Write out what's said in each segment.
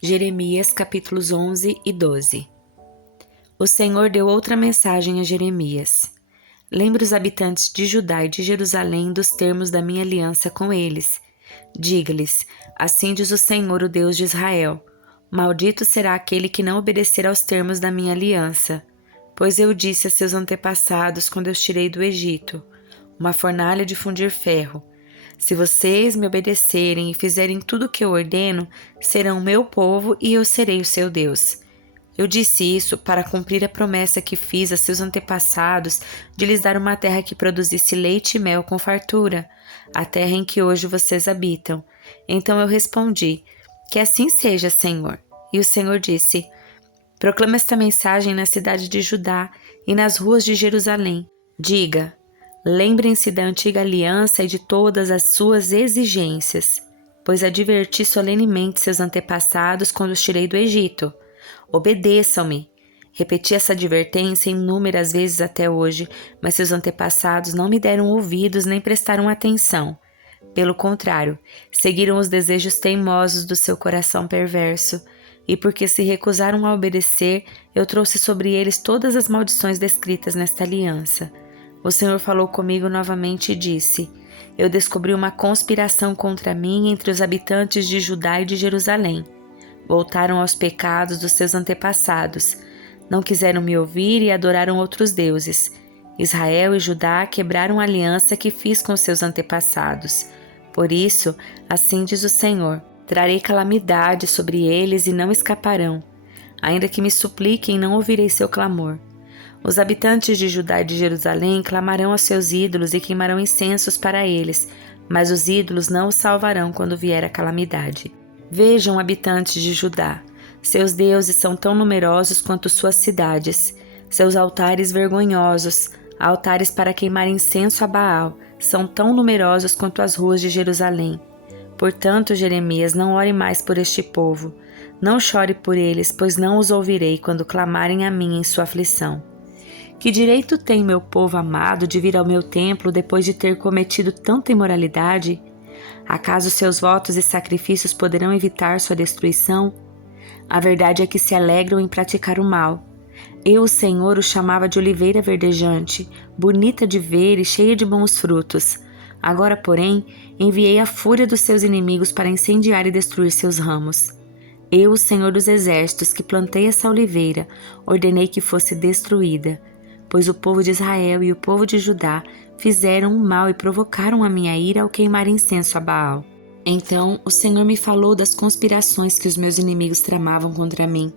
Jeremias capítulos 11 e 12. O Senhor deu outra mensagem a Jeremias. Lembre os habitantes de Judá e de Jerusalém dos termos da minha aliança com eles. Diga-lhes, assim diz o Senhor, o Deus de Israel: maldito será aquele que não obedecer aos termos da minha aliança. Pois eu disse a seus antepassados quando eu os tirei do Egito, uma fornalha de fundir ferro. Se vocês me obedecerem e fizerem tudo o que eu ordeno, serão meu povo e eu serei o seu Deus. Eu disse isso para cumprir a promessa que fiz a seus antepassados de lhes dar uma terra que produzisse leite e mel com fartura, a terra em que hoje vocês habitam. Então eu respondi, que assim seja, Senhor. E o Senhor disse, proclame esta mensagem na cidade de Judá e nas ruas de Jerusalém. Diga, lembrem-se da antiga aliança e de todas as suas exigências, pois adverti solenemente seus antepassados quando os tirei do Egito. Obedeçam-me. Repeti essa advertência inúmeras vezes até hoje, mas seus antepassados não me deram ouvidos nem prestaram atenção. Pelo contrário, seguiram os desejos teimosos do seu coração perverso, e porque se recusaram a obedecer, eu trouxe sobre eles todas as maldições descritas nesta aliança. O Senhor falou comigo novamente e disse, eu descobri uma conspiração contra mim entre os habitantes de Judá e de Jerusalém. Voltaram aos pecados dos seus antepassados. Não quiseram me ouvir e adoraram outros deuses. Israel e Judá quebraram a aliança que fiz com seus antepassados. Por isso, assim diz o Senhor, trarei calamidade sobre eles e não escaparão. Ainda que me supliquem, não ouvirei seu clamor. Os habitantes de Judá e de Jerusalém clamarão aos seus ídolos e queimarão incensos para eles, mas os ídolos não os salvarão quando vier a calamidade. Vejam, habitantes de Judá, seus deuses são tão numerosos quanto suas cidades. Seus altares vergonhosos, altares para queimar incenso a Baal, são tão numerosos quanto as ruas de Jerusalém. Portanto, Jeremias, não ore mais por este povo. Não chore por eles, pois não os ouvirei quando clamarem a mim em sua aflição. Que direito tem meu povo amado de vir ao meu templo depois de ter cometido tanta imoralidade? Acaso seus votos e sacrifícios poderão evitar sua destruição? A verdade é que se alegram em praticar o mal. Eu, o Senhor, o chamava de oliveira verdejante, bonita de ver e cheia de bons frutos. Agora, porém, enviei a fúria dos seus inimigos para incendiar e destruir seus ramos. Eu, o Senhor dos exércitos, que plantei essa oliveira, ordenei que fosse destruída, pois o povo de Israel e o povo de Judá fizeram o mal e provocaram a minha ira ao queimar incenso a Baal. Então o Senhor me falou das conspirações que os meus inimigos tramavam contra mim.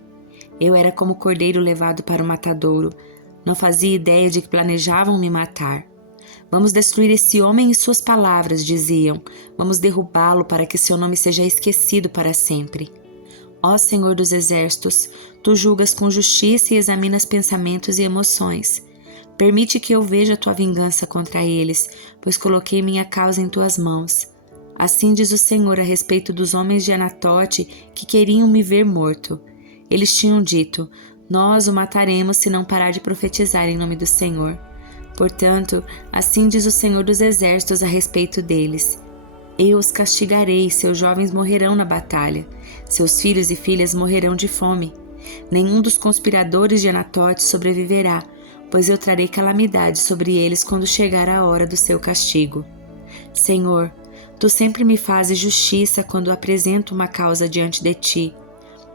Eu era como cordeiro levado para o matadouro. Não fazia ideia de que planejavam me matar. Vamos destruir esse homem e suas palavras, diziam. Vamos derrubá-lo para que seu nome seja esquecido para sempre. Ó Senhor dos exércitos, tu julgas com justiça e examinas pensamentos e emoções. Permite que eu veja a tua vingança contra eles, pois coloquei minha causa em tuas mãos. Assim diz o Senhor a respeito dos homens de Anatote que queriam me ver morto. Eles tinham dito, nós o mataremos se não parar de profetizar em nome do Senhor. Portanto, assim diz o Senhor dos exércitos a respeito deles. Eu os castigarei, seus jovens morrerão na batalha, seus filhos e filhas morrerão de fome. Nenhum dos conspiradores de Anatote sobreviverá, pois eu trarei calamidade sobre eles quando chegar a hora do seu castigo. Senhor, tu sempre me fazes justiça quando apresento uma causa diante de ti.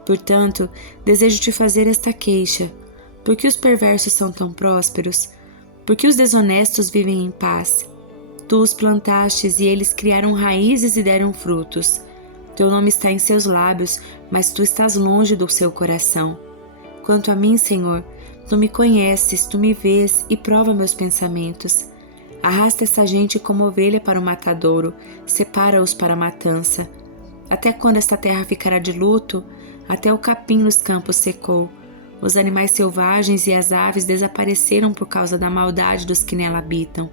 Portanto, desejo te fazer esta queixa. Por que os perversos são tão prósperos? Por que os desonestos vivem em paz? Tu os plantastes e eles criaram raízes e deram frutos. Teu nome está em seus lábios, mas tu estás longe do seu coração. Quanto a mim, Senhor, tu me conheces, tu me vês e prova meus pensamentos. Arrasta essa gente como ovelha para o matadouro, separa-os para a matança. Até quando esta terra ficará de luto? Até o capim nos campos secou. Os animais selvagens e as aves desapareceram por causa da maldade dos que nela habitam.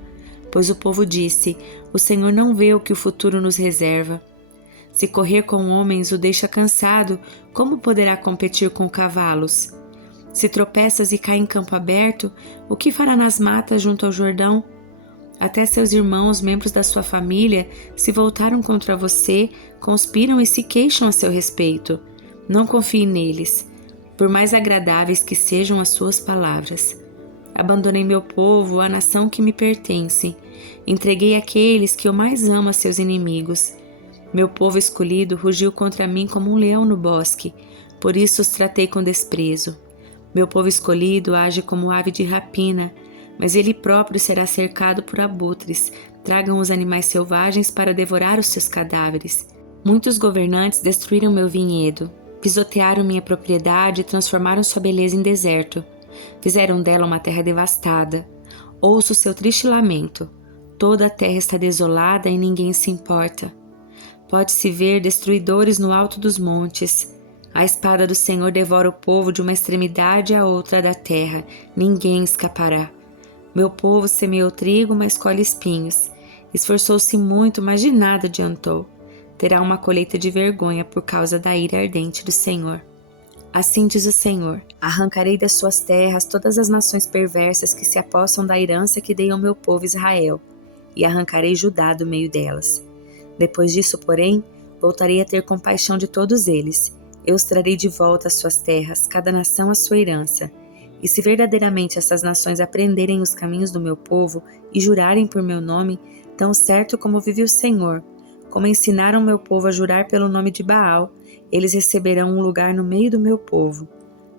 Pois o povo disse, o Senhor não vê o que o futuro nos reserva. Se correr com homens o deixa cansado, como poderá competir com cavalos? Se tropeças e cai em campo aberto, o que fará nas matas junto ao Jordão? Até seus irmãos, membros da sua família, se voltaram contra você, conspiram e se queixam a seu respeito. Não confie neles, por mais agradáveis que sejam as suas palavras. Abandonei meu povo, a nação que me pertence. Entreguei aqueles que eu mais amo a seus inimigos. Meu povo escolhido rugiu contra mim como um leão no bosque, por isso os tratei com desprezo. Meu povo escolhido age como ave de rapina, mas ele próprio será cercado por abutres. Tragam os animais selvagens para devorar os seus cadáveres. Muitos governantes destruíram meu vinhedo, pisotearam minha propriedade e transformaram sua beleza em deserto. Fizeram dela uma terra devastada. Ouço seu triste lamento. Toda a terra está desolada e ninguém se importa. Pode-se ver destruidores no alto dos montes. A espada do Senhor devora o povo de uma extremidade à outra da terra. Ninguém escapará. Meu povo semeou trigo, mas colhe espinhos. Esforçou-se muito, mas de nada adiantou. Terá uma colheita de vergonha por causa da ira ardente do Senhor. Assim diz o Senhor: arrancarei das suas terras todas as nações perversas que se apossam da herança que dei ao meu povo Israel, e arrancarei Judá do meio delas. Depois disso, porém, voltarei a ter compaixão de todos eles. Eu os trarei de volta às suas terras, cada nação à sua herança. E se verdadeiramente essas nações aprenderem os caminhos do meu povo e jurarem por meu nome, tão certo como vive o Senhor, como ensinaram meu povo a jurar pelo nome de Baal, eles receberão um lugar no meio do meu povo.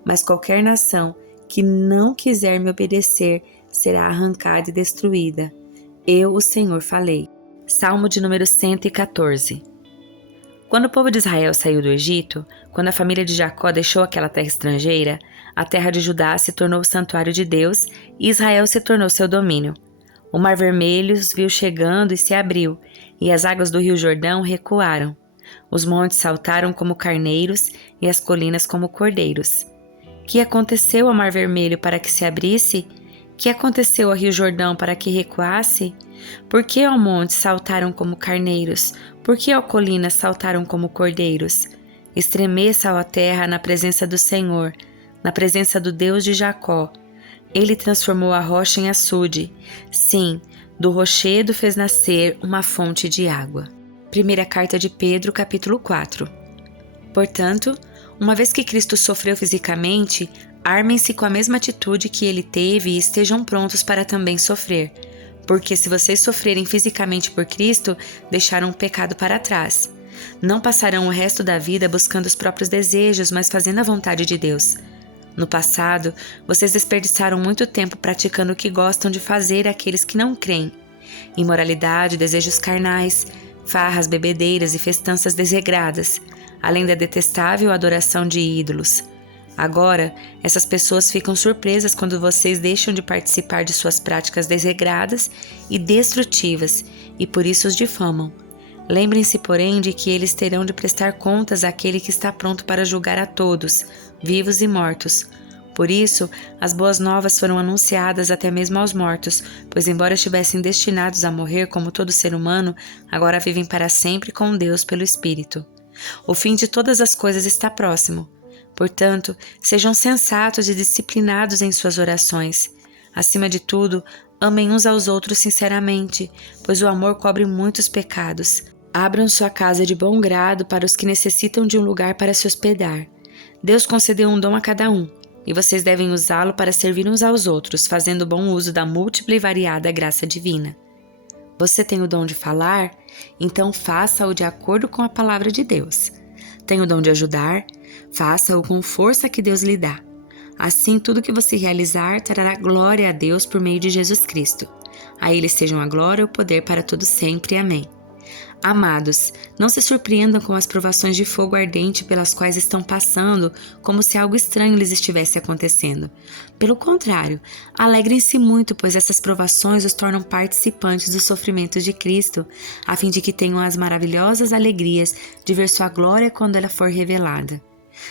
Mas qualquer nação que não quiser me obedecer será arrancada e destruída. Eu, o Senhor, falei. Salmo de número 114. Quando o povo de Israel saiu do Egito, quando a família de Jacó deixou aquela terra estrangeira, a terra de Judá se tornou o santuário de Deus e Israel se tornou seu domínio. O Mar Vermelho os viu chegando e se abriu, e as águas do rio Jordão recuaram. Os montes saltaram como carneiros e as colinas como cordeiros. Que aconteceu ao Mar Vermelho para que se abrisse? Que aconteceu ao rio Jordão para que recuasse? Por que ao monte saltaram como carneiros? Por que ao colinas saltaram como cordeiros? Estremeça a terra na presença do Senhor, na presença do Deus de Jacó. Ele transformou a rocha em açude. Sim, do rochedo fez nascer uma fonte de água. Primeira carta de Pedro, capítulo 4. Portanto, uma vez que Cristo sofreu fisicamente, armem-se com a mesma atitude que ele teve e estejam prontos para também sofrer. Porque se vocês sofrerem fisicamente por Cristo, deixaram o pecado para trás. Não passarão o resto da vida buscando os próprios desejos, mas fazendo a vontade de Deus. No passado, vocês desperdiçaram muito tempo praticando o que gostam de fazer aqueles que não creem. Imoralidade, desejos carnais, farras, bebedeiras e festanças desregradas, além da detestável adoração de ídolos. Agora, essas pessoas ficam surpresas quando vocês deixam de participar de suas práticas desregradas e destrutivas, e por isso os difamam. Lembrem-se, porém, de que eles terão de prestar contas àquele que está pronto para julgar a todos, vivos e mortos. Por isso, as boas novas foram anunciadas até mesmo aos mortos, pois embora estivessem destinados a morrer como todo ser humano, agora vivem para sempre com Deus pelo Espírito. O fim de todas as coisas está próximo. Portanto, sejam sensatos e disciplinados em suas orações. Acima de tudo, amem uns aos outros sinceramente, pois o amor cobre muitos pecados. Abram sua casa de bom grado para os que necessitam de um lugar para se hospedar. Deus concedeu um dom a cada um, e vocês devem usá-lo para servir uns aos outros, fazendo bom uso da múltipla e variada graça divina. Você tem o dom de falar? Então faça-o de acordo com a palavra de Deus. Tem o dom de ajudar? Faça-o com força que Deus lhe dá. Assim, tudo que você realizar trará glória a Deus por meio de Jesus Cristo. A Ele sejam a glória e o poder para todo sempre. Amém. Amados, não se surpreendam com as provações de fogo ardente pelas quais estão passando, como se algo estranho lhes estivesse acontecendo. Pelo contrário, alegrem-se muito, pois essas provações os tornam participantes dos sofrimentos de Cristo, a fim de que tenham as maravilhosas alegrias de ver sua glória quando ela for revelada.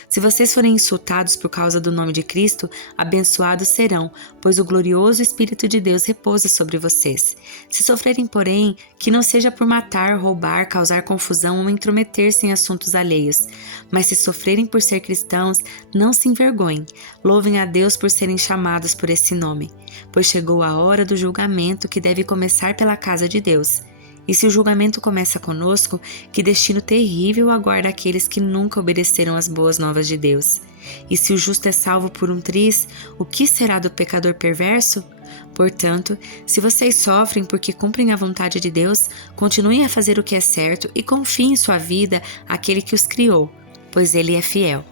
Se vocês forem insultados por causa do nome de Cristo, abençoados serão, pois o glorioso Espírito de Deus repousa sobre vocês. Se sofrerem, porém, que não seja por matar, roubar, causar confusão ou intrometer-se em assuntos alheios. Mas se sofrerem por ser cristãos, não se envergonhem. Louvem a Deus por serem chamados por esse nome, pois chegou a hora do julgamento que deve começar pela casa de Deus. E se o julgamento começa conosco, que destino terrível aguarda aqueles que nunca obedeceram às boas novas de Deus? E se o justo é salvo por um triz, o que será do pecador perverso? Portanto, se vocês sofrem porque cumprem a vontade de Deus, continuem a fazer o que é certo e confiem em sua vida àquele que os criou, pois Ele é fiel.